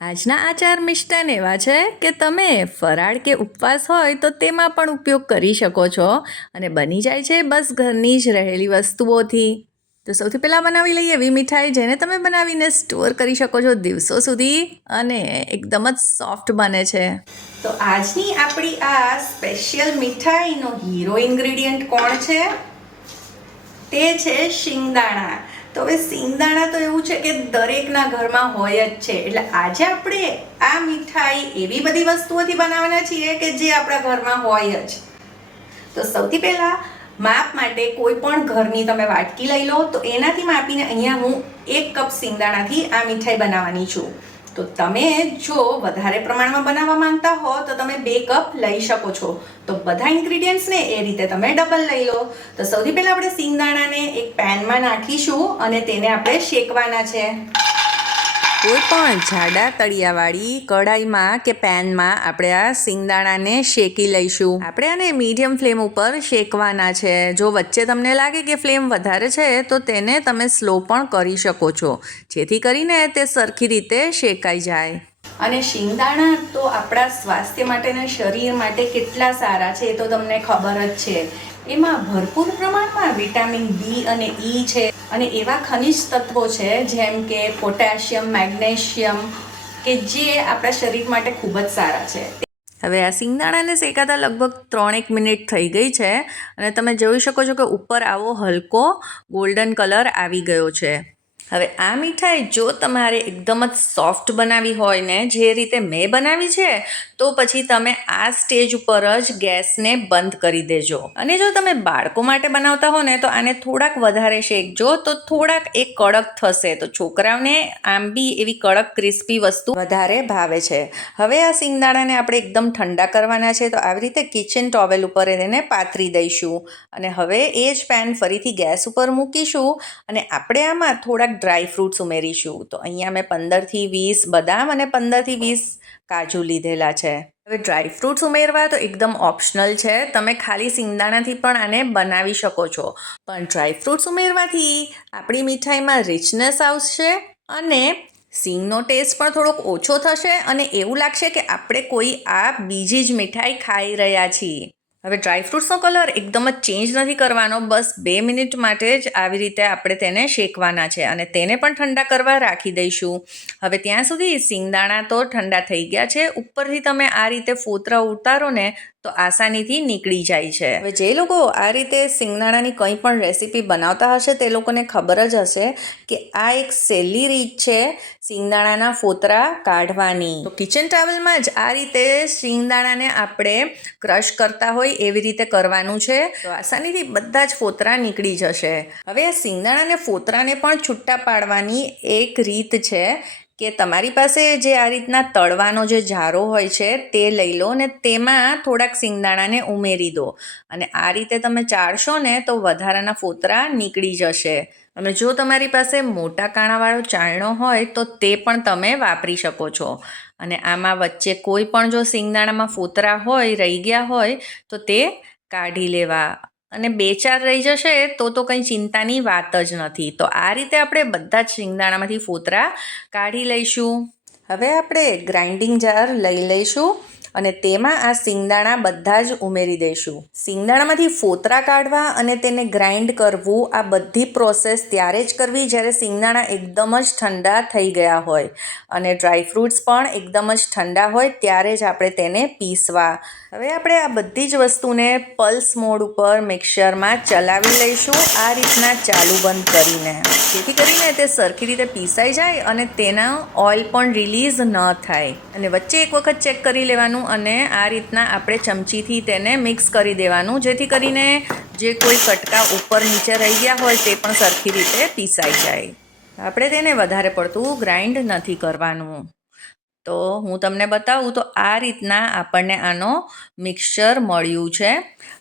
આજના આચાર મિષ્ટાન એવા છે કે તમે ફરાળ કે ઉપવાસ હોય તો તેમાં પણ ઉપયોગ કરી શકો છો અને બની જાય છે બસ ઘરની જ રહેલી વસ્તુઓથી. તો સૌથી પહેલાં બનાવી લઈએ એવી મીઠાઈ જેને તમે બનાવીને સ્ટોર કરી શકો છો દિવસો સુધી અને એકદમ જ સોફ્ટ બને છે. તો આજની આપણી આ સ્પેશિયલ મીઠાઈનો હીરો ઇન્ગ્રેડિયન્ટ કોણ છે? તે છે શિંગદાણા. તો હવે સિંગદાણા તો એવું છે કે દરેકના ઘરમાં હોય જ છે. એટલે આજે આપણે આ મીઠાઈ એવી બધી વસ્તુઓથી બનાવવાના છીએ કે જે આપણા ઘરમાં હોય જ. તો સૌથી પહેલાં માપ માટે કોઈ પણ ઘરની તમે વાટકી લઈ લો, તો એનાથી માપીને અહીંયા હું એક કપ સિંગદાણાથી આ મીઠાઈ બનાવવાની છું. તો તમે જો વધારે પ્રમાણમાં બનાવવા માંગતા હો, તો તમે બે કપ લઈ શકો છો. તો બધા ઇન્ગ્રીડિયન્ટ્સને એ રીતે તમે ડબલ લઈ લો. તો સૌથી પહેલાં આપણે સિંગદાણાને એક પેનમાં નાખીશું અને તેને આપણે શેકવાના છે. કોઈ પણ જાડા તળિયાવાળી કઢાઈમાં કે પેનમાં આપણે આ સિંગદાણાને શેકી લઈશું. આપણે આને મીડિયમ ફ્લેમ ઉપર શેકવાના છે. જો વચ્ચે તમને લાગે કે ફ્લેમ વધારે છે, તો તેને તમે સ્લો પણ કરી શકો છો. જેથી કરીને તે સરખી રીતે શેકાઈ જાય. અને શિંગદાણા તો આપણા સ્વાસ્થ્ય માટે અને શરીર માટે કેટલા સારા છે એ તો તમને ખબર જ છે. એમાં ભરપૂર પ્રમાણમાં વિટામિન બી અને ઈ છે અને એવા ખનિજ તત્વો છે જેમ કે પોટેશિયમ, મેગ્નેશિયમ કે જે આપણા શરીર માટે ખૂબ જ સારા છે. હવે આ સિંગદાણાને શેકાતા લગભગ ત્રણેક મિનિટ થઈ ગઈ છે અને તમે જોઈ શકો છો કે ઉપર આવો હલકો ગોલ્ડન કલર આવી ગયો છે. હવે આ મીઠાઈ જો તમારે એકદમ જ સોફ્ટ બનાવી હોય ને, જે રીતે મેં બનાવી છે, તો પછી તમે આ સ્ટેજ ઉપર જ ગેસને બંધ કરી દેજો. અને જો તમે બાળકો માટે બનાવતા હો ને, તો આને થોડાક વધારે શેકજો તો થોડાક એ કડક થશે. તો છોકરાઓને આમ બી એવી કડક ક્રિસ્પી વસ્તુ વધારે ભાવે છે. હવે આ સિંગદાણાને આપણે એકદમ ઠંડા કરવાના છે, તો આવી રીતે કિચન ટોવેલ ઉપર એને પાથરી દઈશું. અને હવે એ જ પેન ફરીથી ગેસ ઉપર મૂકીશું. અને આપણે આમાં થોડાક ડ્રાય ફ્રૂટ્સ ઉમેરીશું. તો અહીંયા મેં પંદરથી વીસ બદામ અને પંદરથી વીસ કાજુ લીધેલા છે. હવે ડ્રાય ફ્રૂટ્સ ઉમેરવા તો એકદમ ઓપ્શનલ છે. તમે ખાલી સિંગદાણાથી પણ આને બનાવી શકો છો. પણ ડ્રાય ફ્રૂટ્સ ઉમેરવાથી આપણી મીઠાઈમાં રિચનેસ આવશે અને સિંગનો ટેસ્ટ પણ થોડોક ઓછો થશે અને એવું લાગશે કે આપણે કોઈ આ બીજી જ મીઠાઈ ખાઈ રહ્યા છીએ. હવે ડ્રાય ફ્રૂટ્સનો કલર એકદમ જ ચેન્જ નથી કરવાનો. બસ બે મિનિટ માટે જ આવી રીતે આપણે તેને શેકવાના છે અને તેને પણ ઠંડા કરવા રાખી દઈશું. હવે ત્યાં સુધી સિંગદાણા તો ઠંડા થઈ ગયા છે. ઉપરથી તમે આ રીતે ફોતરા ઉતારો ને તો આસાનીથી નીકળી જાય છે. હવે જે લોકો આ રીતે સિંગદાણાની કંઈ પણ રેસીપી બનાવતા હશે તે લોકોને ખબર જ હશે કે આ એક સહેલી રીત છે સિંગદાણાના ફોતરા કાઢવાની. તો કિચન ટ્રાવેલમાં જ આ રીતે સિંગદાણાને આપણે ક્રશ કરતા હોય એવી રીતે કરવાનું છે. તો આસાનીથી બધા જ ફોતરા નીકળી જશે. હવે આ સિંગદાણાને ફોતરાને પણ છૂટા પાડવાની એક રીત છે કે તમારી પાસે જે આ રીતના તળવાનો જે જારો હોય છે, તે લઈ લો ને તેમાં થોડાક સિંગદાણાને ઉમેરી દો. અને આ રીતે તમે ચાળશો ને તો વધારાના ફોતરા નીકળી જશે. અને જો તમારી પાસે મોટા કાણાવાળો ચાળણો હોય, તો તે પણ તમે વાપરી શકો છો. અને આમાં વચ્ચે કોઈ પણ જો સિંગદાણામાં ફોતરા હોય, રહી ગયા હોય, તો તે કાઢી લેવા. અને બે ચાર રહી જશે તો તો કંઈ ચિંતાની વાત જ નથી. તો આ રીતે આપણે બધા જ શિંગદાણામાંથી ફોતરા કાઢી લઈશું. હવે આપણે ગ્રાઇન્ડિંગ જાર લઈ લઈશું. અને તેમાં આ સિંગદાણા બધા જ ઉમેરી દઈશું. સિંગદાણામાંથી ફોતરા કાઢવા અને તેને ગ્રાઇન્ડ કરવું આ બધી પ્રોસેસ ત્યારે જ કરવી જ્યારે સિંગદાણા એકદમ જ ઠંડા થઈ ગયા હોય. અને ડ્રાયફ્રૂટ્સ પણ એકદમ જ ઠંડા હોય ત્યારે જ આપણે તેને પીસવા. હવે આપણે આ બધી જ વસ્તુને પલ્સ મોડ ઉપર મિક્સરમાં ચલાવી લઈશું આ રીતના ચાલુ બંધ કરીને. જેથી કરીને તે સરખી રીતે પીસાઈ જાય અને તેના ઓઇલ પણ રિલીઝ ન થાય. અને વચ્ચે એક વખત ચેક કરી લેવાનું અને આ રીતના આપણે ચમચીથી તેને મિક્સ કરી દેવાનું, જેથી કરીને જે કોઈ કટકા ઉપર નીચે રહી ગયા હોય તે પણ સરખી રીતે પીસાઈ જાય. આપણે તેને વધારે પડતું ગ્રાઇન્ડ નથી કરવાનું. તો હું તમને બતાવું, તો આ રીતના આપણને આનો મિક્સચર મળ્યું છે.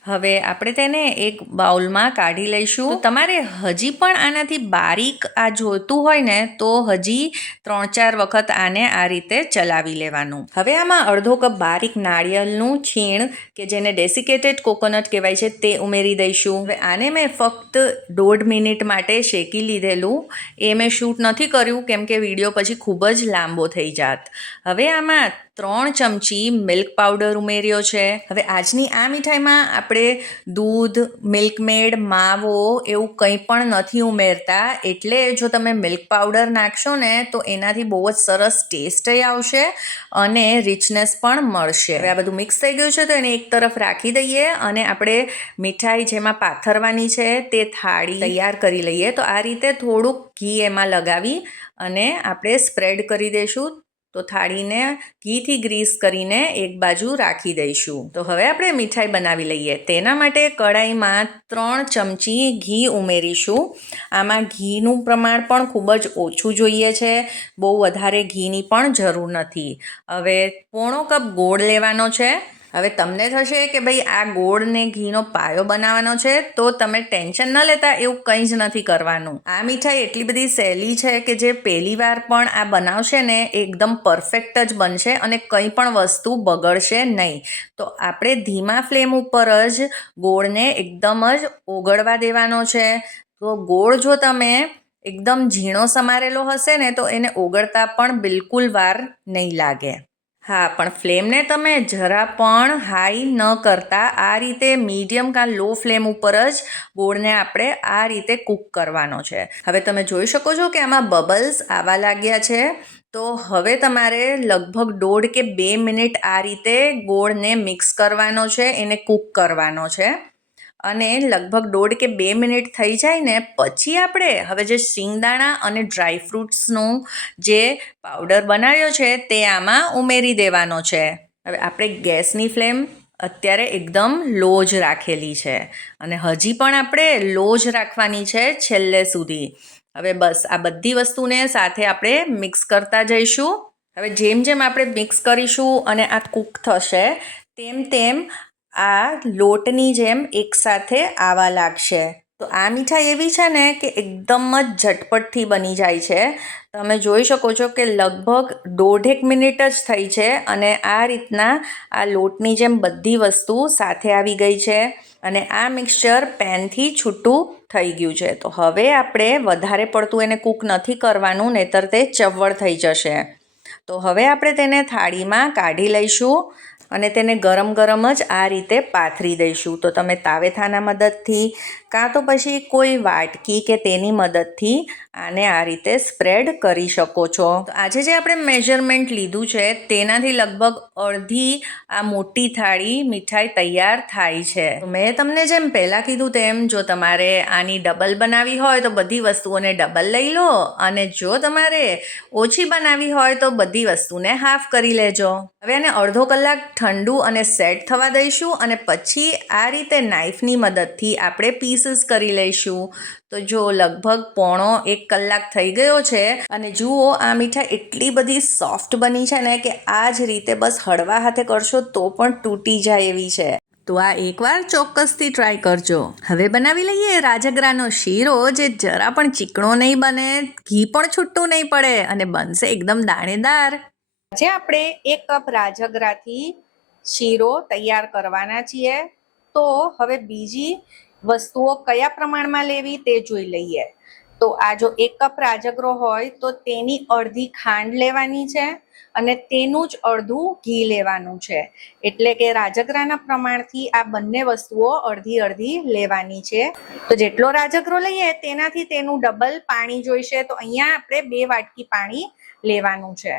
હવે આપણે તેને એક બાઉલમાં કાઢી લઈશું. તમારે હજી પણ આનાથી બારીક આ જોઈતું હોય ને, તો હજી ત્રણ ચાર વખત આને આ રીતે ચલાવી લેવાનું. હવે આમાં અડધો કપ બારીક નાળિયેરનું છીણ, કે જેને ડેસિકેટેડ કોકોનટ કહેવાય છે, તે ઉમેરી દઈશું. હવે આને મેં ફક્ત દોઢ મિનિટ માટે શેકી લીધેલું. એ મેં શૂટ નથી કર્યું, કેમ કે વીડિયો પછી ખૂબ જ લાંબો થઈ જાત. હવે આમાં ત્રણ ચમચી મિલ્ક પાવડર ઉમેર્યો છે. હવે આજની આ મીઠાઈમાં આપણે દૂધ મિલ્કમેડ માવો એવું કંઈ પણ નથી ઉમેરતા. એટલે જો તમે મિલ્ક પાવડર નાખશો ને, તો એનાથી બહુ જ સરસ ટેસ્ટ આવશે અને રિચનેસ પણ મળશે. હવે આ બધું મિક્સ થઈ ગયું છે, તો એને એક તરફ રાખી દઈએ અને આપણે મીઠાઈ જેમાં પાથરવાની છે, તે થાળી તૈયાર કરી લઈએ. તો આ રીતે થોડુંક ઘી એમાં લગાવી અને આપણે સ્પ્રેડ કરી દઈશું. તો થાળીને ઘીથી ગ્રીસ કરીને એક બાજુ રાખી દઈશું. તો હવે આપણે મીઠાઈ બનાવી લઈએ. તેના માટે કડાઈમાં ત્રણ ચમચી ઘી ઉમેરીશું. આમાં ઘીનું પ્રમાણ પણ ખૂબ જ ઓછું જોઈએ છે. બહુ વધારે ઘીની પણ જરૂર નથી. હવે પોણો કપ ગોળ લેવાનો છે. હવે તમને થશે કે ભાઈ આ ગોળને ઘીનો પાયો બનાવવાનો છે, તો તમે ટેન્શન ન લેતા, એવું કંઈ જ નથી કરવાનું. આ મીઠાઈ એટલી બધી સહેલી છે કે જે પહેલી વાર પણ આ બનાવશે ને એકદમ પરફેક્ટ જ બનશે અને કંઈ પણ વસ્તુ બગડશે નહીં. તો આપણે ધીમા ફ્લેમ ઉપર જ ગોળને એકદમ જ ઓગળવા દેવાનો છે. તો ગોળ જો તમે એકદમ ઝીણો સમારેલો હશે ને, તો એને ઓગળતા પણ બિલકુલ વાર નહીં લાગે. હા, પણ ફ્લેમને તમે જરા પણ હાઈ ન કરતા. આ રીતે મીડિયમ કાં લો ફ્લેમ ઉપર જ ગોળને આપણે આ રીતે કૂક કરવાનો છે. હવે તમે જોઈ શકો છો કે આમાં બબલ્સ આવવા લાગ્યા છે. તો હવે તમારે લગભગ દોઢ કે બે મિનિટ આ રીતે ગોળને મિક્સ કરવાનો છે, એને કૂક કરવાનો છે. અને લગભગ દોઢ કે બે મિનિટ થઈ જાય ને, પછી આપણે હવે જે શિંગદાણા અને ડ્રાય ફ્રૂટ્સનું જે પાવડર બનાવ્યો છે, તે આમાં ઉમેરી દેવાનો છે. હવે આપણે ગેસની ફ્લેમ અત્યારે એકદમ લો જ રાખેલી છે અને હજી પણ આપણે લો જ રાખવાની છે છેલ્લે સુધી. હવે બસ આ બધી વસ્તુને સાથે આપણે મિક્સ કરતા જઈશું. હવે જેમ જેમ આપણે મિક્સ કરીશું અને આ કૂક થશે, તેમ તેમ આ લોટની જેમ એકસાથે આવવા લાગશે. તો આ મીઠાઈ એવી છે ને કે એકદમ જ ઝટપટથી બની જાય છે. તમે જોઈ શકો છો કે લગભગ દોઢેક મિનિટ જ થઈ છે અને આ રીતના આ લોટની જેમ બધી વસ્તુ સાથે આવી ગઈ છે અને આ મિક્સચર પેનથી છૂટું થઈ ગયું છે. તો હવે આપણે વધારે પડતું એને કૂક નથી કરવાનું, નહીતર તે ચવળ થઈ જશે. તો હવે આપણે તેને થાળીમાં કાઢી લઈશું. અને તેને ગરમ ગરમ જ આ રીતે પાથરી દઈશું. તો તમે તાવેથાના મદદથી કાં તો પછી કોઈ વાટકી કે તેની મદદથી આને આ રીતે સ્પ્રેડ કરી શકો છો. આજે જે આપણે મેઝરમેન્ટ લીધું છે, તેનાથી લગભગ અડધી આ મોટી થાળી મીઠાઈ તૈયાર થાય છે. મેં તમને જેમ પહેલાં કીધું તેમ, જો તમારે આની ડબલ બનાવી હોય તો બધી વસ્તુઓને ડબલ લઈ લો અને જો તમારે ઓછી બનાવી હોય તો બધી વસ્તુને હાફ કરી લેજો. હવે આને અડધો કલાક ઠંડુ અને સેટ થવા દઈશું અને પછી આ રીતે નાઈફની મદદથી આપણે પીસીસ કરી લઈશું. તો જો લગભગ પોણો એક કલાક થઈ ગયો છે અને જુઓ આ મીઠાઈ એટલી બધી સોફ્ટ બની છે ને કે આ જ રીતે બસ હળવા હાથે કરશો તો પણ તૂટી જાય એવી છે. તો આ એકવાર ચોક્કસથી ટ્રાય કરજો. હવે બનાવી લઈએ રાજગરાનો શીરો જે જરા પણ ચીકણો નહીં બને, ઘી પણ છૂટું નહીં પડે અને બનશે એકદમ દાણેદાર. આજે આપણે એક કપ રાજગરાથી શીરો તૈયાર કરવાના છીએ. તો હવે બીજી વસ્તુઓ કયા પ્રમાણમાં લેવી તે જોઈ લઈએ. તો આ જો એક કપ રાજગરો હોય તો તેની અડધી ખાંડ લેવાની છે અને તેનું જ અડધું ઘી લેવાનું છે. એટલે કે રાજગરાના પ્રમાણથી આ બંને વસ્તુઓ અડધી અડધી લેવાની છે. તો જેટલો રાજગરો લઈએ તેનાથી તેનું ડબલ પાણી જોઈશે. તો અહીંયા આપણે બે વાટકી પાણી લેવાનું છે.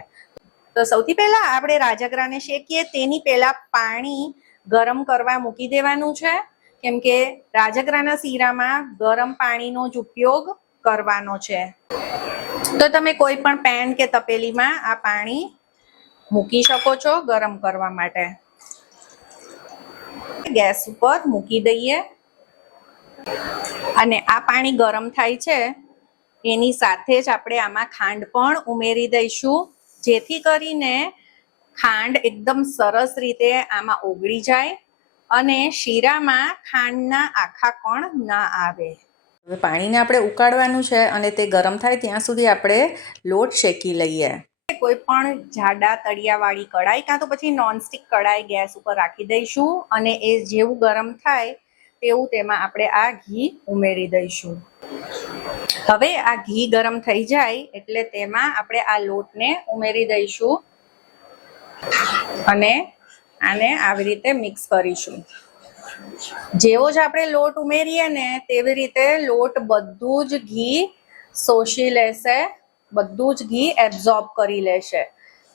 તો સૌથી પહેલા આપણે રાજગરાને શેકીએ. તેની પહેલા પાણી ગરમ કરવા મૂકી દેવાનું છે. કેમ કે રાજગરાના શીરામાં ગરમ પાણીનો જ ઉપયોગ કરવાનો છે. તો તમે કોઈ પણ પેન કે તપેલીમાં આ પાણી મૂકી શકો છો ગરમ કરવા માટે. ગેસ ઉપર મૂકી દઈએ. અને આ પાણી ગરમ થાય છે, એની સાથે જ આપણે આમાં ખાંડ પણ ઉમેરી દઈશું, જેથી કરીને ખાંડ એકદમ સરસ રીતે આમાં ઓગળી જાય. અને શીરામાં ખાંડના આખા કણ ના આવે. હવે પાણીને આપણે ઉકાળવાનું છે અને તે ગરમ થાય ત્યાં સુધી આપણે લોટ શેકી લઈએ. કોઈ પણ જાડા તળિયાવાળી કડાઈ કાં તો પછી નોનસ્ટિક કડાઈ ગેસ ઉપર રાખી દઈશું અને એ જેવું ગરમ થાય તેવું તેમાં આપણે આ ઘી ઉમેરી દઈશું. હવે આ ઘી ગરમ થઈ જાય એટલે તેમાં આપણે આ લોટને ઉમેરી દઈશું. અને આને આવી રીતે મિક્સ કરીશું. જેવો જ આપણે લોટ ઉમેરીએ ને તેવી રીતે લોટ બધું જ ઘી શોષી લેશે, બધું જ ઘી એબ્ઝોર્બ કરી લેશે.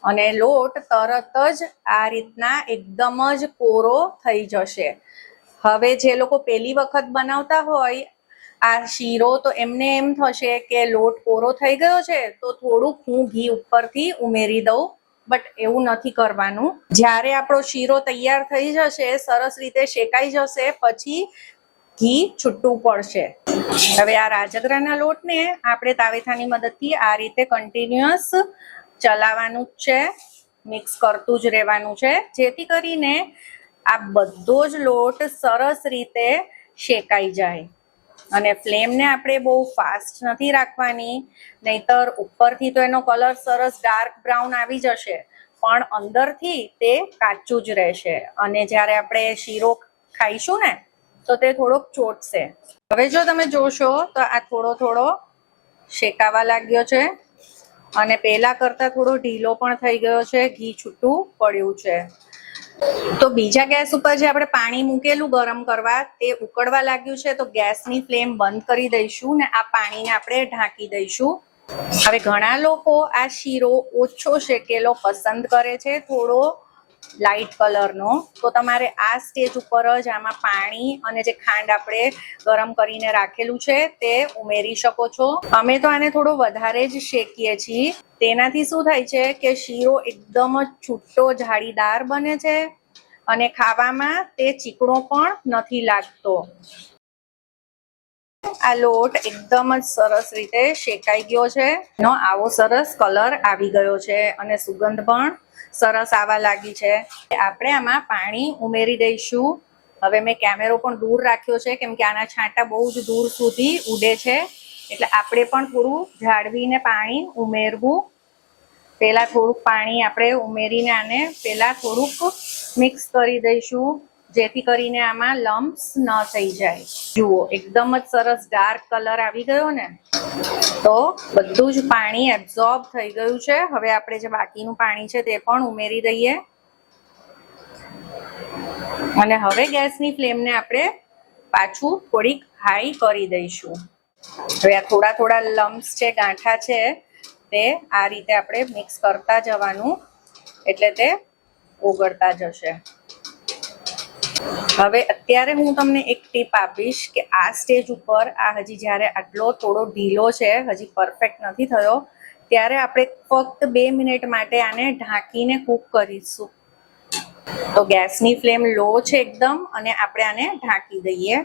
અને લોટ તરત જ આ રીતના એકદમ જ કોરો થઈ જશે. હવે જે લોકો પહેલી વખત બનાવતા હોય, આ શીરો તો એમને એમ થશે કે લોટ કોરો થઈ ગયો છે, તો થોડુંક હું ઘી ઉપરથી ઉમેરી દઉં. બટ એવું નથી કરવાનું. જ્યારે આપણો શીરો તૈયાર થઈ જશે, સરસ રીતે શેકાઈ જશે, પછી ઘી છૂટું પડશે. હવે આ રાજગરાના લોટને આપણે તાવેથાની મદદથી આ રીતે કન્ટિન્યુઅસ ચલાવવાનું જ છે મિક્સ કરતું જ રહેવાનું છે. જેથી કરીને આ બધો જ લોટ સરસ રીતે શેકાઈ જાય. અને ફ્લેમને આપણે બહુ ફાસ્ટ નથી રાખવાની, નહીતર ઉપરથી તો એનો કલર સરસ ડાર્ક બ્રાઉન આવી જશે, પણ અંદરથી તે કાચું જ રહેશે. અને જ્યારે આપણે શીરો ખાઈશું ને, તો તે થોડોક ચોટશે. હવે જો તમે જોશો, તો આ થોડો થોડો શેકાવા લાગ્યો છે. અને પહેલા કરતા થોડો ઢીલો પણ થઈ ગયો છે, ઘી છૂટું પડ્યું છે. તો બીજા ગેસ ઉપર જે આપણે પાણી મૂકેલું ગરમ કરવા, તે ઉકળવા લાગ્યું છે, તો ગેસની ફ્લેમ બંધ કરી દઈશું ને આ પાણીને આપણે ઢાંકી દઈશું. હવે ઘણા લોકો આ શીરો ઓછો શેકેલો પસંદ કરે છે, થોડો લાઇટ કલરનો. તો તમારે આ સ્ટેજ ઉપર જ આમાં પાણી અને જે ખાંડ આપણે ગરમ કરીને રાખેલું છે, તે ઉમેરી શકો છો. અમે તો આને થોડો વધારે જ શેકીએ છીએ. તેનાથી શું થાય છે કે શીરો એકદમ જ છૂટો જાળીદાર બને છે અને ખાવામાં તે ચીકણો પણ નથી લાગતો. આ લોટ એકદમ જ સરસ રીતે શેકાઈ ગયો છે. એનો આવો સરસ કલર આવી ગયો છે અને સુગંધ પણ સરસ આવવા લાગી છે. આપણે આમાં પાણી ઉમેરી દઈશું. હવે મેં કેમેરો પણ દૂર રાખ્યો છે, કેમ કે આના છાંટા બહુ જ દૂર સુધી ઉડે છે. એટલે આપણે પણ થોડું જાળવીને પાણી ઉમેરવું. પહેલાં થોડુંક પાણી આપણે ઉમેરીને આને પહેલાં થોડુંક મિક્સ કરી દઈશું. જેથી કરીને આમાં લમ્પ્સ ન થઈ જાય. જુઓ, એકદમ જ સરસ ડાર્ક કલર આવી ગયો ને, તો બધું જ પાણી એબ્ઝોર્બ થઈ ગયું છે. હવે આપણે જે બાકીનું પાણી છે તે પણ ઉમેરી દઈએ. અને હવે ગેસની ફ્લેમને આપણે પાછું થોડીક હાઈ કરી દઈશું. હવે આ થોડા થોડા લમ્સ છે, ગાંઠા છે, તે આ રીતે આપણે મિક્સ કરતા જવાનું, એટલે તે ઓગળતા જશે. હવે અત્યારે હું તમને એક ટીપ આપીશ કે આ સ્ટેજ ઉપર આ હજી જ્યારે આટલો થોડો ઢીલો છે, હજી પરફેક્ટ નથી થયો, ત્યારે આપણે ફક્ત બે મિનિટ માટે આને ઢાંકીને કૂક કરીશું. તો ગેસની ફ્લેમ લો છે એકદમ અને આપણે આને ઢાંકી દઈએ.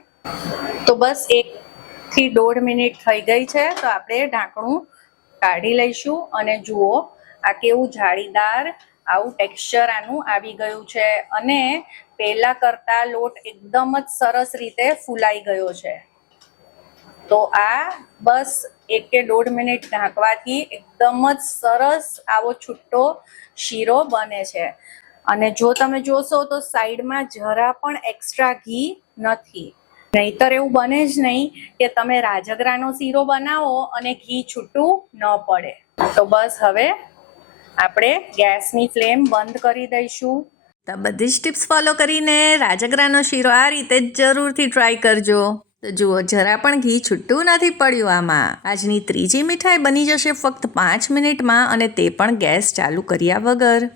તો બસ એકથી દોઢ મિનિટ થઈ ગઈ છે, તો આપણે ઢાંકણું કાઢી લઈશું. અને જુઓ, આ કેવું જાળીદાર આવું ટેક્સચર આનું આવી ગયું છે અને પહેલા કરતા લોટ એકદમ જ સરસ રીતે ફૂલાઈ ગયો છે. તો આ બસ એક કે દોઢ મિનિટ ઢાંકવાથી એકદમ જ સરસ આવો છૂટો શીરો બને છે. અને જો તમે જોશો તો સાઈડમાં જરા પણ એક્સ્ટ્રા ઘી નથી. નહીતર એવું બને જ નહીં કે તમે રાજગરાનો શીરો બનાવો અને ઘી છૂટું ન પડે. તો બસ હવે આપણે ગેસની ફ્લેમ બંધ કરી દઈશું. તો બધી જ ટિપ્સ ફોલો કરીને રાજગરાનો શીરો આ રીતે જરૂરથી ટ્રાય કરજો. તો જુઓ, જરા પણ ઘી છૂટું નથી પડ્યું આમાં. આજની ત્રીજી મીઠાઈ બની જશે ફક્ત પાંચ મિનિટમાં અને તે પણ ગેસ ચાલુ કર્યા વગર.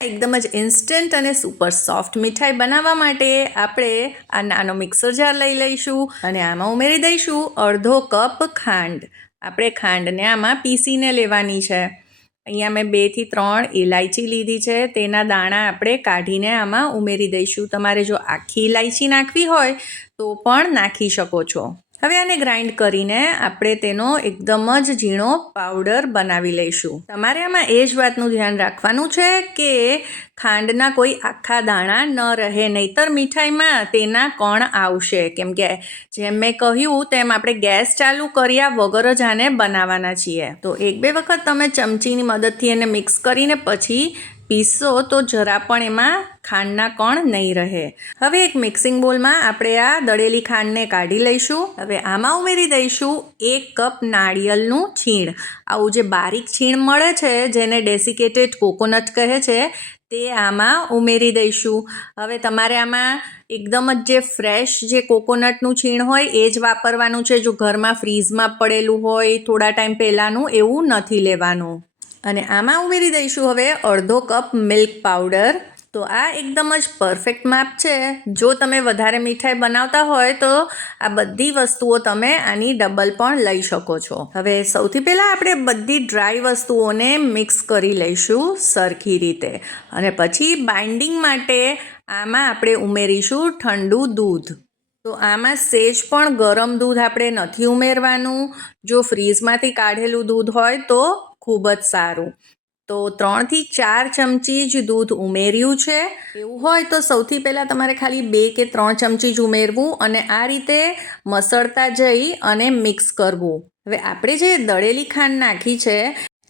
એકદમ જ ઇન્સ્ટન્ટ અને સુપર સોફ્ટ મીઠાઈ બનાવવા માટે આપણે આ નાનો મિક્સર જાર લઈ લઈશું અને આમાં ઉમેરી દઈશું અડધો કપ ખાંડ. આપણે ખાંડને આમાં પીસીને લેવાની છે. અહીંયા મેં બેથી ત્રણ ઇલાયચી લીધી છે. તેના દાણા આપણે કાઢીને આમાં ઉમેરી દઈશું. તમારે જો આખી ઇલાયચી નાખવી હોય તો પણ નાખી શકો છો. હવે આને ગ્રાઇન્ડ કરીને આપણે તેનો એકદમ જ ઝીણો પાવડર બનાવી લઈશું. તમારે આમાં એ જ વાતનું ધ્યાન રાખવાનું છે કે ખાંડના કોઈ આખા દાણા ન રહે, નહીતર મીઠાઈમાં તેના કણ આવશે. કેમ કે જેમ મેં કહ્યું તેમ આપણે ગેસ ચાલુ કર્યા વગર જ આને બનાવવાના છીએ. તો એક બે વખત તમે ચમચીની મદદથી એને મિક્સ કરીને પછી પીસશો તો જરા પણ એમાં ખાંડના કણ નહીં રહે. હવે એક મિક્સિંગ બોલમાં આપણે આ દળેલી ખાંડને કાઢી લઈશું. હવે આમાં ઉમેરી દઈશું એક કપ નાળિયેરનું છીણ. આવું જે બારીક છીણ મળે છે, જેને ડેસિકેટેડ કોકોનટ કહે છે, તે આમાં ઉમેરી દઈશું. હવે તમારે આમાં એકદમ જ જે ફ્રેશ જે કોકોનટનું છીણ હોય, એ જ વાપરવાનું છે. જો ઘરમાં ફ્રીઝમાં પડેલું હોય, થોડા ટાઈમ પહેલાંનું એવું નથી લેવાનું. અને આમાં ઉમેરી દઈશું હવે અડધો કપ મિલ્ક પાવડર તો આ એકદમ જ પરફેક્ટ માપ છે. જો તમે વધારે મીઠાઈ બનાવતા હોય તો આ બધી વસ્તુઓ તમે આની ડબલ પણ લઈ શકો છો. હવે સૌથી પહેલાં આપણે બધી ડ્રાય વસ્તુઓને મિક્સ કરી લઈશું સરખી રીતે. અને પછી બાઇન્ડિંગ માટે આમાં આપણે ઉમેરીશું ઠંડુ દૂધ. તો આમાં સેજ પણ ગરમ દૂધ આપણે નથી ઉમેરવાનું. જો ફ્રીઝમાંથી કાઢેલું દૂધ હોય તો ખૂબ જ સારું. તો ત્રણથી ચાર ચમચી જ દૂધ ઉમેર્યું છે. એવું હોય તો સૌથી પહેલાં તમારે ખાલી બે કે ત્રણ ચમચી જ ઉમેરવું અને આ રીતે મસળતા જઈ અને મિક્સ કરવું. હવે આપણે જે દળેલી ખાંડ નાખી છે,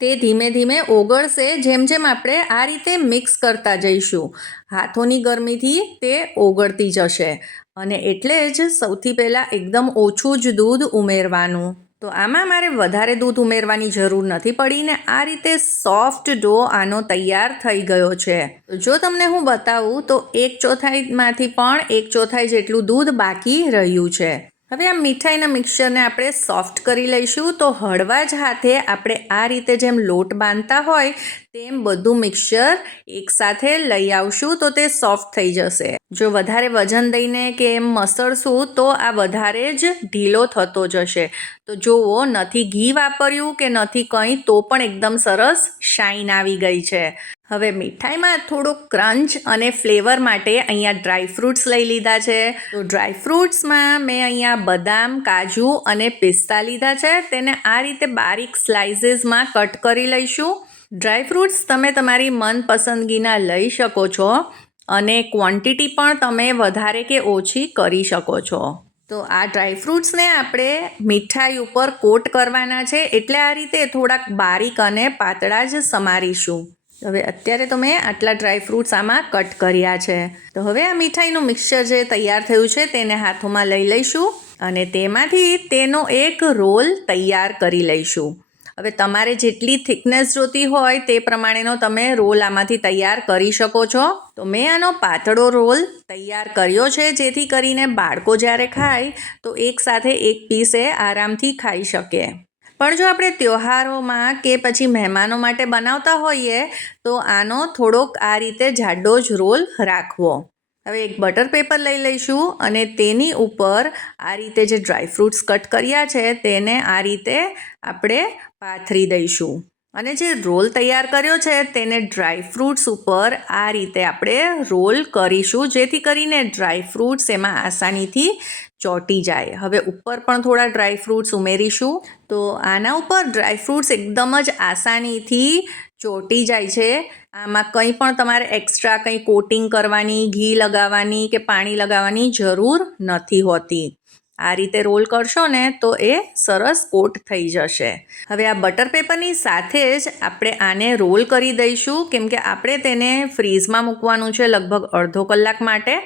તે ધીમે ધીમે ઓગળશે. જેમ જેમ આપણે આ રીતે મિક્સ કરતા જઈશું, હાથોની ગરમીથી તે ઓગળતી જશે. અને એટલે જ સૌથી પહેલાં એકદમ ઓછું જ દૂધ ઉમેરવાનું. તો આમાં મારે વધારે દૂધ ઉમેરવાની જરૂર નથી પડીને આ રીતે સોફ્ટ ડો આનો તૈયાર થઈ ગયો છે. જો તમને હું બતાવું તો એક ચોથાઈમાંથી પણ એક ચોથાઈ જેટલું દૂધ બાકી રહ્યું છે. હવે આ મીઠાઈના મિક્સરને આપણે સોફ્ટ કરી લઈશું. તો હળવા જ હાથે આપણે આ રીતે જેમ લોટ બાંધતા હોય, તેમ બધું મિક્સર એકસાથે લઈ આવશું તો તે સોફ્ટ થઈ જશે. જો વધારે વજન દઈને કે એમ મસળશું તો આ વધારે જ ઢીલો થતો જશે. તો જુઓ, નથી ઘી વાપર્યું કે નથી કંઈ તો પણ એકદમ સરસ શાઇન આવી ગઈ છે. હવે મીઠાઈમાં થોડુંક ક્રંચ અને ફ્લેવર માટે અહીંયા ડ્રાય ફ્રૂટ્સ લઈ લીધા છે. તો ડ્રાય ફ્રૂટ્સમાં મેં અહીંયા બદામ, કાજુ અને પિસ્તા લીધા છે. તેને આ રીતે બારીક સ્લાઇસીસમાં કટ કરી લઈશું. ડ્રાય ફ્રૂટ્સ તમે તમારી મનપસંદગીના લઈ શકો છો અને ક્વોન્ટિટી પણ તમે વધારે કે ઓછી કરી શકો છો. તો આ ડ્રાયફ્રૂટ્સને આપણે મીઠાઈ ઉપર કોટ કરવાના છે. એટલે આ રીતે થોડાક બારીક અને પાતળા જ સમારીશું. હવે અત્યારે તો મેં આટલા ડ્રાય ફ્રૂટ્સ આમાં કટ કર્યા છે. તો હવે આ મીઠાઈનું મિક્સચર જે તૈયાર થયું છે તેને હાથોમાં લઈ લઈશું અને તેમાંથી તેનો એક રોલ તૈયાર કરી લઈશું. હવે તમારે જેટલી થિકનેસ જોતી હોય તે પ્રમાણેનો તમે રોલ આમાંથી તૈયાર કરી શકો છો. તો મેં આનો પાતળો રોલ તૈયાર કર્યો છે જેથી કરીને બાળકો જ્યારે ખાય તો એક સાથે એક પીસે આરામથી ખાઈ શકે. પણ જો આપણે તહેવારોમાં કે પછી મહેમાનો માટે બનાવતા હોઈએ, તો આનો થોડોક આ રીતે જાડો જ રોલ રાખવો. હવે એક બટર પેપર લઈ લઈશું અને તેની ઉપર આ રીતે જે ડ્રાય ફ્રૂટ્સ કટ કર્યા છે, તેને આ રીતે આપણે પાથરી દઈશું. અને જે રોલ તૈયાર કર્યો છે, તેને ડ્રાય ફ્રૂટ્સ ઉપર આ રીતે આપણે રોલ કરીશું, જેથી કરીને ડ્રાય ફ્રૂટ્સ એમાં આસાનીથી ચોંટી જાય. હવે ઉપર પણ થોડા ડ્રાય ફ્રૂટ્સ ઉમેરીશું. તો આના ઉપર ડ્રાય ફ્રૂટ્સ એકદમ જ આસાનીથી ચોંટી જાય છે. આમાં કંઈ પણ તમારે એક્સ્ટ્રા કંઈ કોટિંગ કરવાની, ઘી લગાવવાની કે પાણી લગાવવાની જરૂર નથી હોતી. આ રીતે રોલ કરશો ને તો એ સરસ કોટ થઈ જશે. હવે આ બટર પેપરની સાથે જ આપણે આને રોલ કરી દઈશું, કેમ કે આપણે તેને ફ્રીઝમાં મૂકવાનું છે લગભગ અડધો કલાક માટે.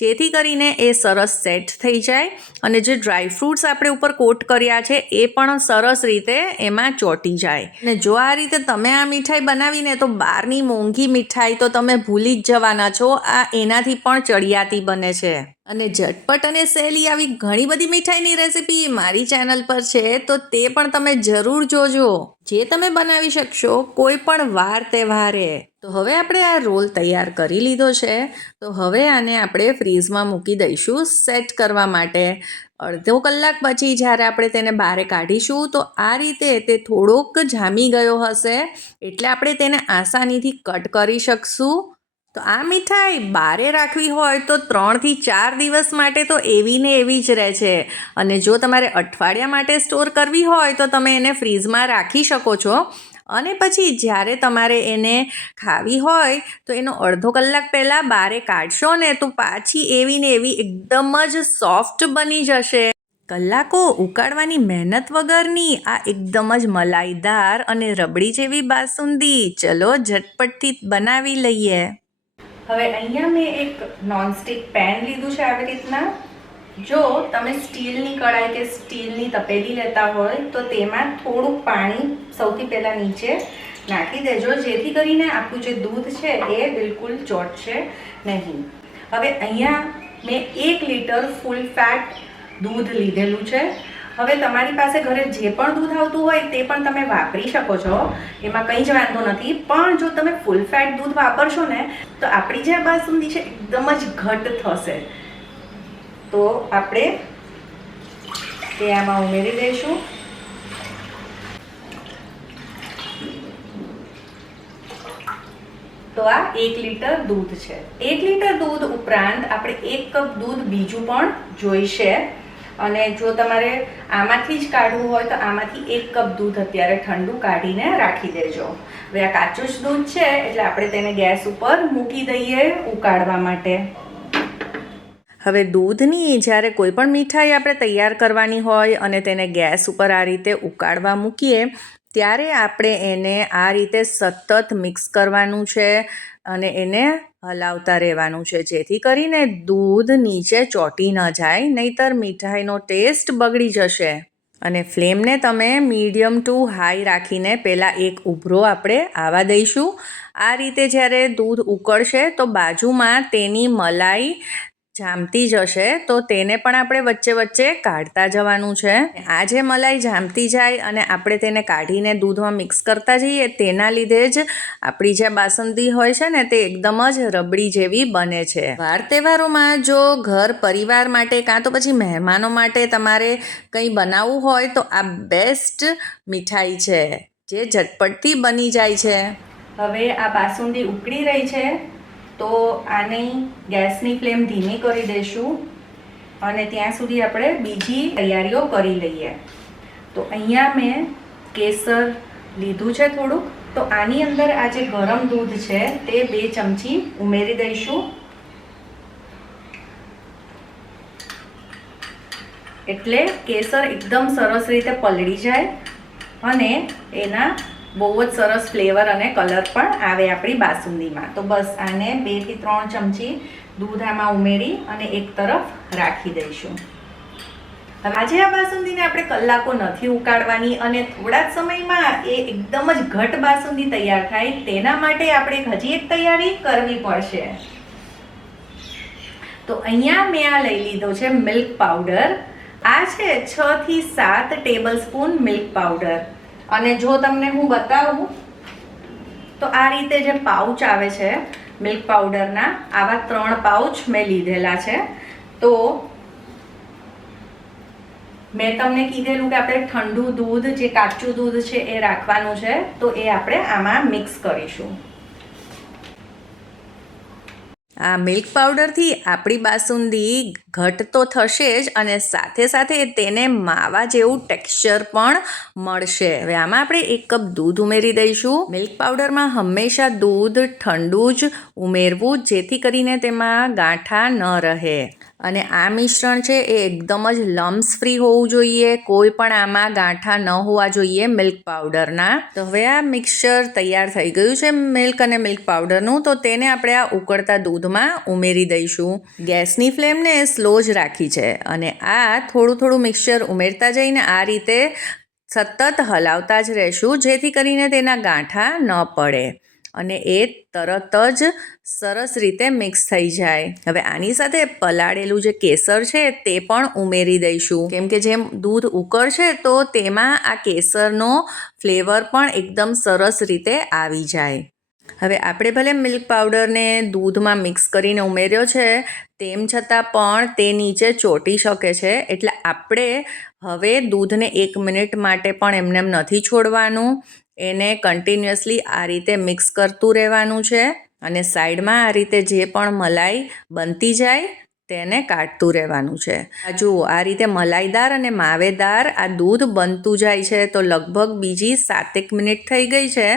જેથી કરીને એ સરસ સેટ થઈ જાય અને જે ડ્રાય ફ્રૂટ્સ આપણે ઉપર કોટ કર્યા છે એ પણ સરસ રીતે એમાં ચોંટી જાય. અને જો આ રીતે તમે આ મીઠાઈ બનાવીને તો બહારની મોંઘી મીઠાઈ તો તમે ભૂલી જ જવાના છો, આ એનાથી પણ ચડિયાતી બને છે. અને ઝટપટ અને સહેલી આવી ઘણી બધી મીઠાઈની રેસીપી મારી ચેનલ પર છે, તો તે પણ તમે જરૂર જોજો. જે તમે બનાવી શકશો કોઈ પણ વાર તહેવારે. તો હવે આપણે આ રોલ તૈયાર કરી લીધો છે. તો હવે આને આપણે ફ્રીઝમાં મૂકી દઈશું સેટ કરવા માટે. અડધો કલાક પછી જ્યારે આપણે તેને બહાર કાઢીશું, તો આ રીતે તે થોડોક જામી ગયો હશે. એટલે આપણે તેને આસાનીથી કટ કરી શકશું. તો આ મીઠાઈ બારે રાખવી હોય તો ત્રણથી ચાર દિવસ માટે તો એવી ને એવી જ રહે છે. અને જો તમારે અઠવાડિયા માટે સ્ટોર કરવી હોય તો તમે એને ફ્રીઝમાં રાખી શકો છો. અને પછી જ્યારે તમારે એને ખાવી હોય તો એનો અડધો કલાક પહેલાં બારે કાઢશો ને તો પાછી એવી ને એવી એકદમ જ સોફ્ટ બની જશે. કલાકો ઉકાળવાની મહેનત વગરની આ એકદમ જ મલાઈદાર અને રબડી જેવી બાસુંદી. ચલો ઝટપટથી બનાવી લઈએ. હવે અહીંયા મેં એક નોનસ્ટિક પેન લીધું છે આવી રીતના. જો તમે સ્ટીલની કડાઈ કે સ્ટીલની તપેલી લેતા હોય, તો તેમાં થોડુંક પાણી સૌથી પહેલાં નીચે નાખી દેજો, જેથી કરીને આપણું જે દૂધ છે એ બિલકુલ ચોટશે નહીં. હવે અહીંયા મેં એક લીટર ફૂલ ફેટ દૂધ લીધેલું છે. હવે તમારી પાસે ઘરે જે પણ દૂધ આવતું હોય તે પણ તમે વાપરી શકો છો. એમાં કંઈ જ વાંધો નથી. પણ જો તમે ફૂલ ફેટ દૂધ વાપરશો ને, તો આપણી જે બાસુંદી છે, એકદમ જ ઘટ થશે. તો આપણે તે આમાં ઉમેરી દઈશું. તો આ એક લીટર દૂધ છે. એક લીટર દૂધ ઉપરાંત આપણે એક કપ દૂધ બીજું પણ જોઈશે. અને જો તમારે આમાંથી જ કાઢવું હોય તો આમાંથી એક કપ દૂધ અત્યારે ઠંડુ કાઢીને રાખી દેજો. હવે આ કાચું જ દૂધ છે, એટલે આપણે તેને ગેસ ઉપર મૂકી દઈએ ઉકાળવા માટે. હવે દૂધની જ્યારે કોઈ પણ મીઠાઈ આપણે તૈયાર કરવાની હોય અને તેને ગેસ ઉપર આ રીતે ઉકાળવા મૂકીએ, ત્યારે આપણે એને આ રીતે સતત મિક્સ કરવાનું છે અને એને હલાવતા રહેવાનું છે. જેથી કરીને દૂધ નીચે ચોટી ન જાય, નહીતર મીઠાઈનો ટેસ્ટ બગડી જશે. અને ફ્લેમને તમે મીડિયમ ટુ હાઈ રાખીને પહેલાં એક ઉભરો આપણે આવા દઈશું. આ રીતે જ્યારે દૂધ ઉકળશે, તો બાજુમાં તેની મલાઈ જામતી જશે તો તેને પણ આપણે વચ્ચે વચ્ચે કાઢતા જવાનું છે. આ જે મલાઈ જામતી જાય અને આપણે તેને કાઢીને દૂધમાં મિક્સ કરતા જઈએ, તેના લીધે જ આપણી જે બાસંદી હોય છે ને, તે એકદમ જ રબડી જેવી બને છે. વાર તહેવારોમાં જો ઘર પરિવાર માટે કાં તો પછી મહેમાનો માટે તમારે કંઈ બનાવવું હોય, તો આ બેસ્ટ મીઠાઈ છે, જે ઝટપટથી બની જાય છે. હવે આ બાસુંદી ઉકળી રહી છે. તો આની ગેસની ફ્લેમ ધીમી કરી દઈશું અને ત્યાં સુધી આપણે બીજી તૈયારીઓ કરી લઈએ. તો અહીંયા મેં કેસર લીધું છે થોડુંક. તો આની અંદર આ જે ગરમ દૂધ છે તે બે ચમચી ઉમેરી દઈશું. એટલે કેસર એકદમ સરસ રીતે પલળી જાય અને એના બહુ જ સરસ ફ્લેવર અને કલર પણ આવે આપણી બાસુંદીમાં. તો બસ આને બેથી ત્રણ ચમચી દૂધ આમાં ઉમેરી અને એક તરફ રાખી દઈશું. આજે આ બાસુંદીને આપણે કલાકો નથી ઉકાળવાની અને થોડા જ સમયમાં એ એકદમ જ ઘટ બાસુંદી તૈયાર થાય તેના માટે આપણે હજી એક તૈયારી કરવી પડશે. તો અહીંયા મેં આ લઈ લીધો છે મિલ્ક પાવડર આ છે છ થી સાત ટેબલ સ્પૂન મિલ્ક પાવડર અને જો તમને હું બતાવું, તો આ રીતે જે પાઉચ આવે છે, મિલ્ક પાવડરના, આવા ત્રણ પાઉચ મેં લીધેલા છે. તો મેં તમને કીધેલું કે આપણે ઠંડુ દૂધ, જે કાચું દૂધ છે, એ રાખવાનું છે, તો એ આપણે આમાં મિક્સ કરીશું. આ મિલ્ક પાવડરથી આપણી બાસુંદી ઘટ તો થશે જ અને સાથે સાથે તેને માવા જેવું ટેક્સચર પણ મળશે. હવે આમાં આપણે એક કપ દૂધ ઉમેરી દઈશું. મિલ્ક પાવડરમાં હંમેશા દૂધ ઠંડુ જ ઉમેરવું, જેથી કરીને તેમાં ગાંઠા ન રહે. અને આ મિશ્રણ છે એ એકદમ જ લમ્સ ફ્રી હોવું જોઈએ, કોઈ પણ આમાં ગાંઠા ન હોવા જોઈએ મિલ્ક પાવડરના. તો હવે આ મિક્સચર તૈયાર થઈ ગયું છે મિલ્ક અને મિલ્ક પાવડરનું, તો તેને આપણે આ ઉકળતા દૂધમાં ઉમેરી દઈશું. ગેસની ફ્લેમને સ્લો જ રાખી છે અને આ થોડું થોડું મિક્સચર ઉમેરતા જઈને આ રીતે સતત હલાવતા જ રહેશું, જેથી કરીને તેના ગાંઠા ન પડે. અને એ તરત જ સરસ રીતે મિક્સ થઈ જાય. હવે આની સાથે પલાળેલું જે કેસર છે તે પણ ઉમેરી દઈશું. કેમ કે જેમ દૂધ ઉકળશે તો તેમાં આ કેસરનો ફ્લેવર પણ એકદમ સરસ રીતે આવી જાય. હવે આપણે ભલે મિલ્ક પાવડરને દૂધમાં મિક્સ કરીને ઉમેર્યો છે, તેમ છતાં પણ તે નીચે ચોંટી શકે છે. એટલે આપણે હવે દૂધને એક મિનિટ માટે પણ એમને એમ નથી છોડવાનું. એને કન્ટિન્યુઅસલી આ રીતે મિક્સ કરતું રહેવાનું છે અને સાઈડમાં આ રીતે જે પણ મલાઈ બનતી જાય તેને કાઢતું રહેવાનું છે. આ જુઓ, આ રીતે મલાઈદાર અને માવેદાર આ દૂધ બનતું જાય છે તો લગભગ બીજી સાતેક મિનિટ થઈ ગઈ છે.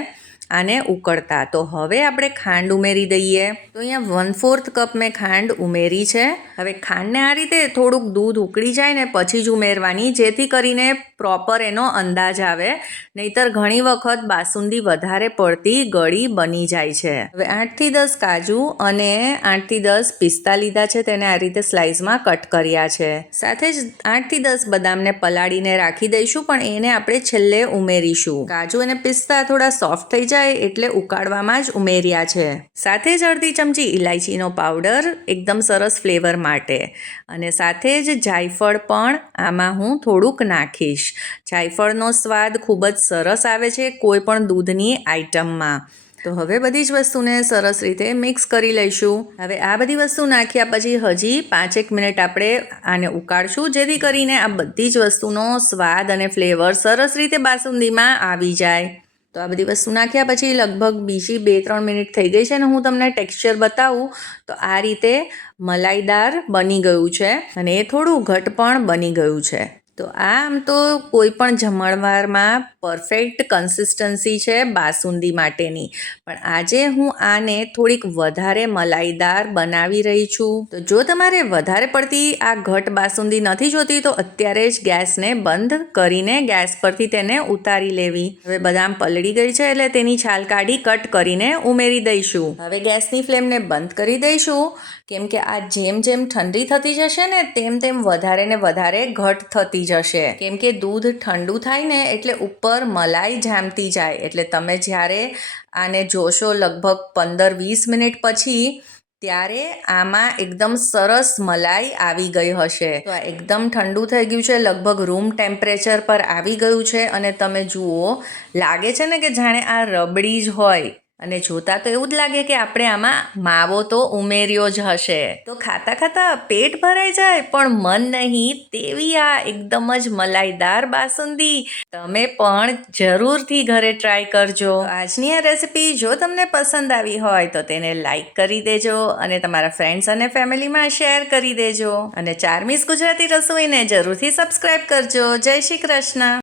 આને ઉકળતા. તો હવે આપણે ખાંડ ઉમેરી દઈએ. તો અહીંયા વન ફોર્થ કપ મેં ખાંડ ઉમેરી છે. હવે ખાંડને આ રીતે થોડુંક દૂધ ઉકળી જાય ને પછી જ ઉમેરવાની, જેથી કરીને પ્રોપર એનો અંદાજ આવે. નહીતર ઘણી વખત બાસુંદી વધારે પડતી ગળી બની જાય છે. હવે આઠથી દસ કાજુ અને આઠથી દસ પિસ્તા લીધા છે. તેને આ રીતે સ્લાઇસમાં કટ કર્યા છે. સાથે જ આઠથી દસ બદામને પલાળીને રાખી દઈશું, પણ એને આપણે છેલ્લે ઉમેરીશું. કાજુ અને પિસ્તા થોડા સોફ્ટ થઈ જાય એટલે ઉકાળવામાં જ ઉમેર્યા છે. સાથે જ અડધી ચમચી ઇલાયચીનો પાવડર એકદમ સરસ ફ્લેવર માટે. અને સાથે જ જાયફળ પણ આમાં હું થોડુંક નાખીશ. જાયફળનો સ્વાદ ખૂબ જ સરસ આવે છે કોઈ પણ દૂધની આઇટમમાં તો હવે બધી જ વસ્તુને સરસ રીતે મિક્સ કરી લઈશું. હવે આ બધી વસ્તુ નાખ્યા પછી હજી પાંચેક મિનિટ આપણે આને ઉકાળશું, જેથી કરીને આ બધી જ વસ્તુનો સ્વાદ અને ફ્લેવર સરસ રીતે બાસુંદીમાં આવી જાય. તો આ બધી વસ્તુ નાખ્યા પછી લગભગ બીજી બે ત્રણ મિનિટ થઈ ગઈ છે અને હું તમને ટેક્સચર બતાવું, તો આ રીતે મલાઈદાર બની ગયું છે અને એ થોડું ઘટ પણ બની ગયું છે. તો આમ તો કોઈ પણ જમણવારમાં પરફેક્ટ કન્સિસ્ટન્સી છે બાસુંદી માટેની. પણ આજે હું આને થોડીક વધારે મલાઈદાર બનાવી રહી છું. તો જો તમારે વધારે પડતી આ ઘટ બાસુંદી નથી જોતી, તો અત્યારે જ ગેસને બંધ કરીને ગેસ પરથી તેને ઉતારી લેવી. હવે બદામ પલળી ગઈ છે, એટલે તેની છાલ કાઢી કટ કરીને ઉમેરી દઈશું. હવે ગેસની ફ્લેમને બંધ કરી દઈશું. કેમ કે આ જેમ જેમ ઠંડી થતી જશે ને, તેમ તેમ વધારે ને વધારે ઘટ થતી જશે. કેમ કે દૂધ ઠંડુ થાય ને, એટલે ઉપર મલાઈ જામતી જાય. એટલે તમે જ્યારે આને જોશો લગભગ પંદર વીસ મિનિટ પછી, ત્યારે આમાં એકદમ સરસ મલાઈ આવી ગઈ હશે. તો આ એકદમ ઠંડુ થઈ ગયું છે, લગભગ રૂમ ટેમ્પરેચર પર આવી ગયું છે. અને તમે જુઓ, લાગે છે ને કે જાણે આ રબડી જ હોય. અને જોતા તો એવું જ લાગે કે આપણે આમાં માવો તો ઉમેર્યો જ હશે. તો ખાતા ખાતા પેટ ભરાઈ જાય, પણ મન નહીં તેવી આ એકદમ જ મલાઈદાર બાસુંદી. તમે પણ જરૂરથી ઘરે ટ્રાય કરજો. આજની આ રેસિપી જો તમને પસંદ આવી હોય તો તેને લાઈક કરી દેજો અને તમારા ફ્રેન્ડ્સ અને ફેમિલીમાં શેર કરી દેજો. અને ચારમીસ ગુજરાતી રસોઈને જરૂરથી સબસ્ક્રાઈબ કરજો. જય શ્રી કૃષ્ણ.